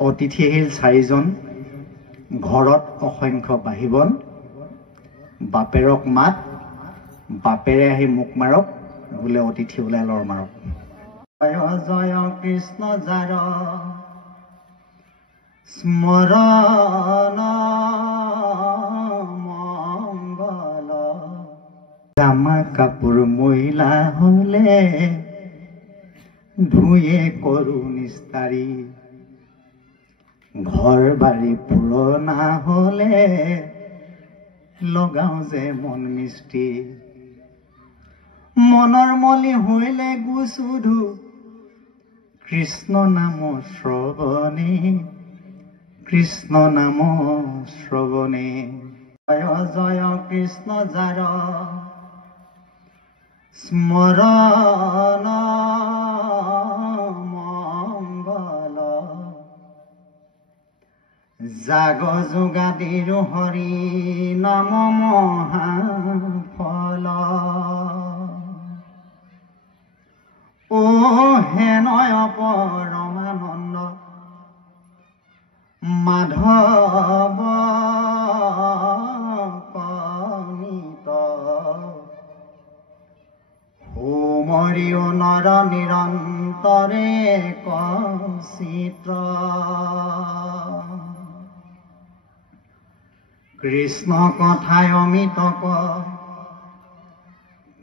অতিথি আহিল 4জন, ঘৰত অসংখ্য বাহিবন, বাপেৰক মাত, বাপেৰে আহি মুখ মাৰক, বোলে অতিথি ওলাই লৰ মাৰক। জয় জয় কৃষ্ণ যাৰ স্মৰণ মংগল, জামা কাপোৰ মহিলা হলে ধুয়ে কৰো নিস্তাৰি, ঘৰ বাৰী পুৰণা হলে লগাও যে মন মিস্ত্ৰী, মনৰ মলি হইলে গুচুধু কৃষ্ণ নাম শ্ৰৱণে, কৃষ্ণ নাম শ্ৰৱণে। জয় জয় কৃষ্ণ যাৰ স্মৰণ মংগল, জাগ যোগাদিৰ হৰি নাম মহাফল, ও হেনয় পৰমানন্দ মাধৱ কমিত, হোমৰিও নৰ নিৰন্তৰে কচিত্ৰ, কৃষ্ণ কথায় অমিত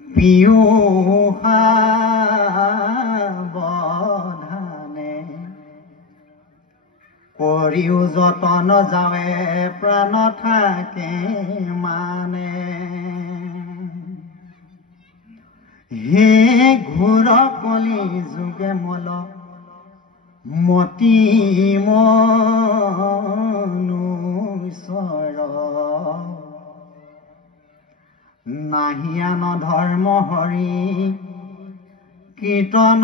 পিয়ুষা বধানে, কৰিও যতন যাৱে প্ৰাণ থাকে মানে, হে ঘোৰ কলি যুগে মল মতি মনুষ্যৰ, নাহিয়ান ধৰ্ম হৰি কীৰ্তন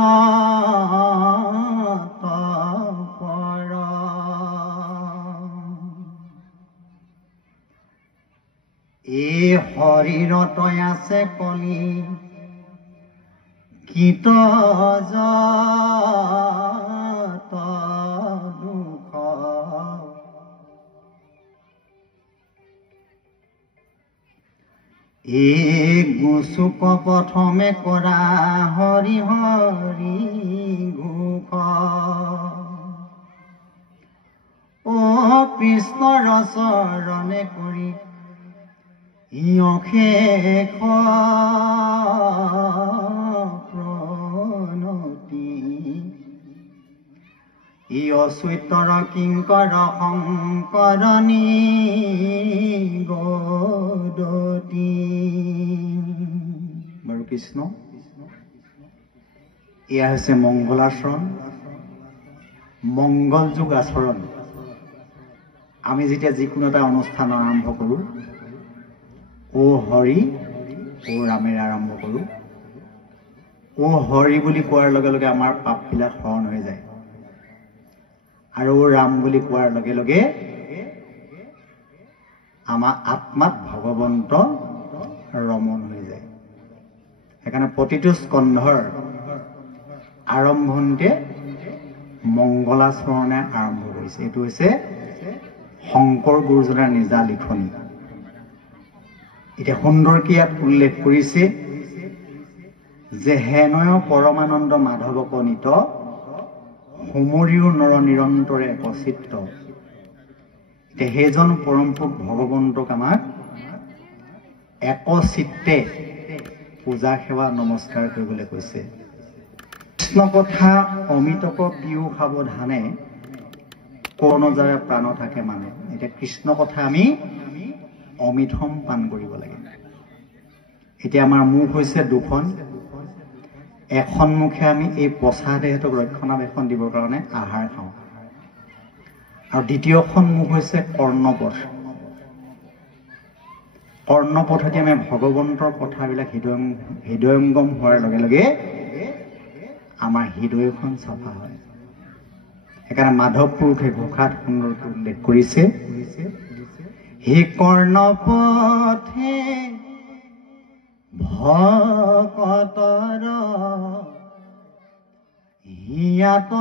তপৰ, এই শৰীৰতই আছে কলি কীট যত দুখ, এই গুচুক প্ৰথমে কৰা হৰি হৰি ঘোষ, ও কৃষ্ণৰ চৰণে কৰি অশেষ প্ৰণতি, ই অচৈতৰ কিংকৰ শংকৰণী গদতি। বাৰু কৃষ্ণ, এয়া হৈছে মংগলাচৰণ, মংগল যুগ আচৰণ। আমি যেতিয়া যিকোনো এটা অনুষ্ঠান আৰম্ভ কৰোঁ, ও হৰি ও ৰামেৰে আৰম্ভ কৰোঁ। ও হৰি বুলি কোৱাৰ লগে লগে আমাৰ পাপবিলাক হৰণ হৈ যায়, আৰু ও ৰাম বুলি কোৱাৰ লগে লগে আমাৰ আত্মাত ভগৱন্ত ৰমণ হৈ যায়। সেইকাৰণে প্ৰতিটো স্কন্ধৰ আৰম্ভণিতে মংগলাচৰণে আৰম্ভ কৰিছে। এইটো হৈছে শংকৰ গুৰুজনাৰ নিজা লিখনি। এতিয়া সুন্দৰকে ইয়াত উল্লেখ কৰিছে যে হেনয় পৰমানন্দ মাধৱ কনিত, হোমৰিও নৰ নিৰন্তৰে একচিত্ৰ। এতিয়া সেইজন পৰমপুৰুষ ভগৱন্তক আমাক একচিত্তে পূজা সেৱা নমস্কাৰ কৰিবলৈ কৈছে। কৃষ্ণ কথা অমিতক পিয়ু সাৱধানে, কৰ্ণ যাৰে প্ৰাণ থাকে মানে। এতিয়া কৃষ্ণ কথা আমি অমিতম পান কৰিব লাগে। এতিয়া আমাৰ মুখ হৈছে দুখন, এখন মুখে আমি এই পচা দেহটোক ৰক্ষণাবেক্ষণ দিবৰ কাৰণে আহাৰ খাওঁ, আৰু দ্বিতীয়খন মুখ হৈছে কৰ্ণপথ। কৰ্ণপথেদি আমি ভগৱন্তৰ কথাবিলাক হৃদয়ংগম হোৱাৰ লগে লগে আমাৰ হৃদয়খন চাফা হয়। সেইকাৰণে মাধৱ পুৰুষে ঘোষাত সুন্দৰকৈ উল্লেখ কৰিছে, হে কৰ্ণপথে ভকতৰ হিয়াত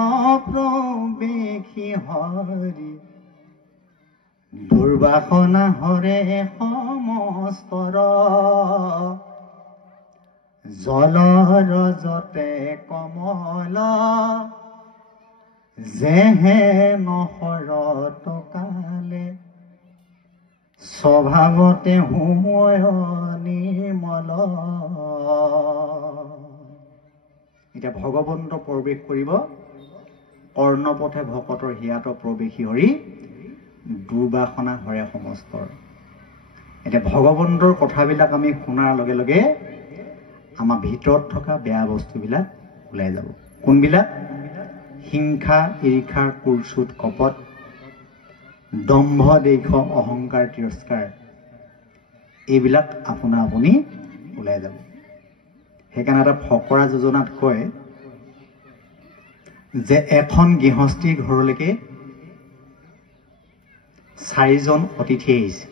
প্ৰৱেশী হৰি দুৰ্বাসনা হৰে সমস্তৰ জলৰজতে কমল যেহে নহৰত কালে স্বভাৱতে হোময় নিৰ্মল। এতিয়া ভগৱন্ত প্ৰৱেশ কৰিব কৰ্ণপথে ভকতৰ হিয়াত প্ৰৱেশী হৰি দুৰ্বাসনা হৰে সমস্তৰ। এতিয়া ভগৱন্তৰ কথাবিলাক আমি শুনাৰ লগে লগে আমাৰ ভিতৰত থকা বেয়া বস্তুবিলাক ওলাই যাব। কোনবিলাক? হিংসা, ঈৰ্ষা, কুৰ্চুত, কপট, দম্ভ, দেশ, অহংকাৰ, তিৰস্কাৰ, এইবিলাক আপোনা আপুনি ওলাই যাব। সেইকাৰণে এটা ফকৰা যোজনাত কয় যে এখন গৃহস্থীৰ ঘৰলৈকে 4জন অতিথি আহিছে।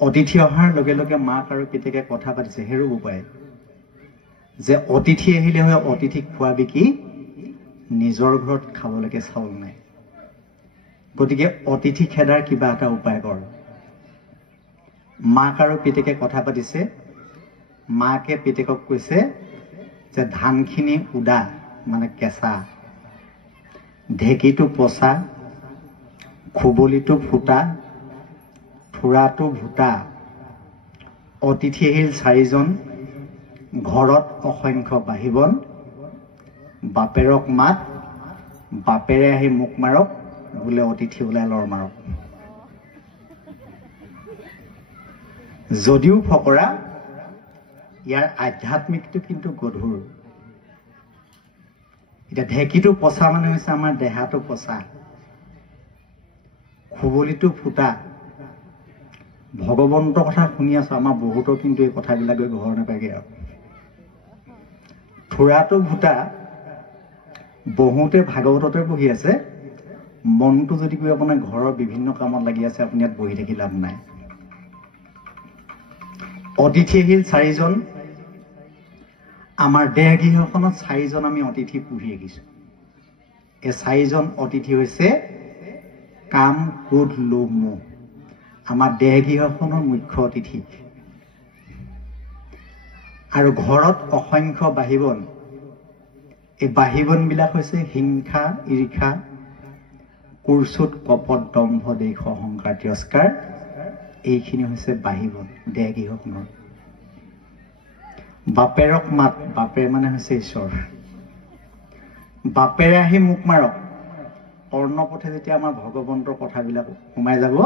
অতিথি অহাৰ লগে লগে মাক আৰু পিতেকে কথা পাতিছে হেৰুব পাৰে যে অতিথি আহিলে হয় অতিথিক খোৱাবি কি, নিজৰ ঘৰত খাবলৈকে চাউল নাই। গতিকে অতিথি খেদাৰ কিবা এটা উপায় কৰ। মাক আৰু পিতেকে কথা পাতিছে। মাকে পিতেকক কৈছে যে ধানখিনি উদা মানে কেঁচা, ঢেঁকীটো পচা, খুবলিটো ফুটা, থোৰাটো ভুটা। অতিথি আহিল 4জন, ঘৰত অসংখ্য বাঢ়িবন। বাপেৰক মাত, বাপেৰে আহি মুখ মাৰক, বোলে অতিথি ওলাই লৰ মাৰক। যদিও ফকৰা, ইয়াৰ আধ্যাত্মিকটো কিন্তু গধুৰ। এতিয়া ঢেঁকীটো পচা মানে হৈছে আমাৰ দেহাটো পচা, খুবলিটো ফুটা। ভগৱন্তৰ কথা শুনি আছো, আমাৰ বহুতো কিন্তু এই কথাবিলাক গৈ ঘৰ নাপায়গে আৰু। থোৰাটো ভুটা, বহুতে ভাগৱততে বহি আছে, মনটো যদি গৈ আপোনাৰ ঘৰৰ বিভিন্ন কামত লাগি আছে, আপুনি ইয়াত বহি থাকি লাভ নাই। অতিথি আহিল 4জন, আমাৰ দেহ গৃহখনত 4জন আমি অতিথি পুহি ৰাখিছো। এই 4জন অতিথি হৈছে কাম, ক্ৰোধ, লোভ, মোহ। আমাৰ দেহ গৃহখনৰ মুখ্য অতিথি। আৰু ঘৰত অসংখ্য বাঢ়িবন। এই বাঢ়িবনবিলাক হৈছে হিংসা, ঈৰ্ষা, কুৰ্চুত, কপট, দম্ভ, দেশ, অহংকাৰ, তিৰস্কাৰ। এইখিনি হৈছে বাঢ়িবন দেহ গৃহখনৰ। বাপেৰক মাত, বাপেৰ মানে হৈছে ঈশ্বৰ। বাপেৰে আহি মুখ মাৰক। কৰ্ণপথে যেতিয়া আমাৰ ভগৱন্তৰ কথাবিলাক সোমাই যাব,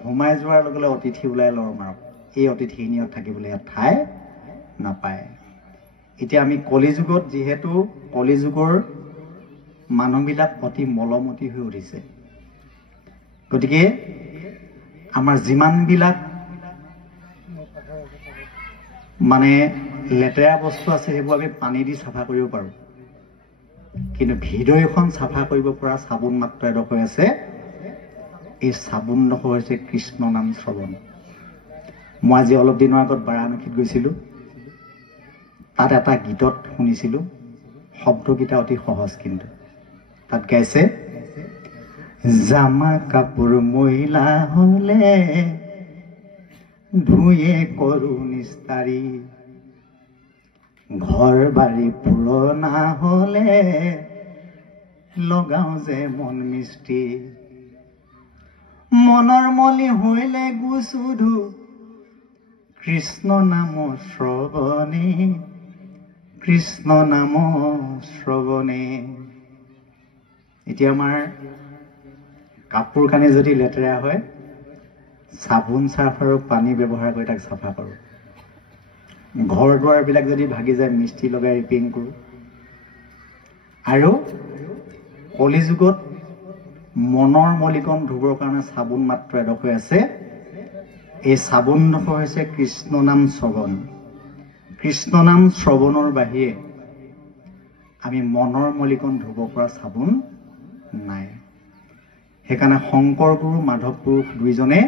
সোমাই যোৱাৰ লগে লগে অতিথি ওলাই লৰ মাৰক। এই অতিথিখিনি ইয়াত থাকিবলৈ ইয়াত ঠাই নাপায়। এতিয়া আমি কলিযুগত, যিহেতু কলিযুগৰ মানুহবিলাক অতি মলমতি হৈ উঠিছে, গতিকে আমাৰ যিমানবিলাক মানে লেতেৰা বস্তু আছে সেইবোৰ আমি পানী দি চাফা কৰিব পাৰোঁ। কিন্তু হৃদয়খন চাফা কৰিব পৰা চাবোন মাত্ৰ এডোখৰ আছে। এই চাবোনডোখৰ হৈছে কৃষ্ণ নাম শ্ৰৱণ। মই আজি অলপ দিনৰ আগত বাৰাণসীত গৈছিলোঁ। তাত এটা গীতত শুনিছিলোঁ, শব্দকেইটা অতি সহজ, কিন্তু তাত গাইছে, জামা কাপোৰ মহিলা হলে ধুয়ে কৰো নিস্তাৰি, ঘৰ বাৰী পুৰণা হলে লগাও যে মন মিস্ত্ৰী, মনৰ মলি হইলে গুচুধু কৃষ্ণ নাম শ্ৰৱণে, কৃষ্ণ নাম শ্ৰৱণে। এতিয়া আমাৰ কাপোৰ কানি যদি লেতেৰা হয়, চাবোন চাৰ্ফ আৰু পানী ব্যৱহাৰ কৰি তাক চাফা কৰোঁ। ঘৰ দুৱাৰবিলাক যদি ভাগি যায়, মিস্ত্ৰী লগাই ৰিপেয়াৰিং কৰোঁ। আৰু কলিযুগত মনৰ মলিকণ ধুবৰ কাৰণে চাবোন মাত্ৰ এডোখৰ আছে। এই চাবোনডোখৰ হৈছে কৃষ্ণ নাম শ্ৰৱণ। কৃষ্ণ নাম শ্ৰৱণৰ বাহিৰে আমি মনৰ মলিকণ ধুব পৰা চাবোন নাই। সেইকাৰণে শংকৰ গুৰু, মাধৱ পুৰুষ দুইজনে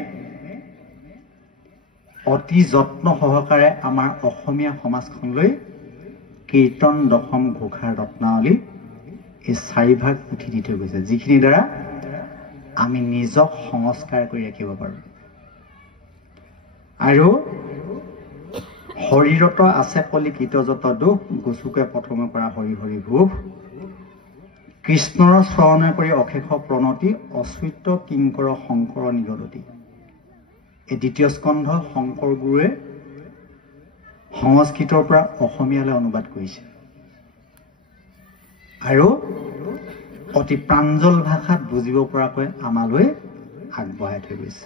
অতি যত্ন সহকাৰে আমাৰ অসমীয়া সমাজখনলৈ কীৰ্তন দশম ঘোষাৰ ৰত্নাৱলী এই 4 ভাগ পুথি দি থৈ গৈছে, যিখিনি দ্বাৰা আমি নিজক সংস্কাৰ কৰি ৰাখিব পাৰোঁ। আৰু শৰীৰত আছে কলিকিত যত দুখ, গুচুকে প্ৰথমে পৰা হৰি হৰি ঘোষ। কৃষ্ণৰ চৰণে কৰি অশেষ প্ৰণতি, অচ্যুত কিংকৰ শংকৰ নিগদতি। এই দ্বিতীয় স্কন্ধ শংকৰ গুৰুৱে সংস্কৃতৰ পৰা অসমীয়ালৈ অনুবাদ কৰিছে আৰু অতি প্ৰাঞ্জল ভাষাত বুজিব পৰাকৈ আমালৈ আগবঢ়াই থৈ গৈছে।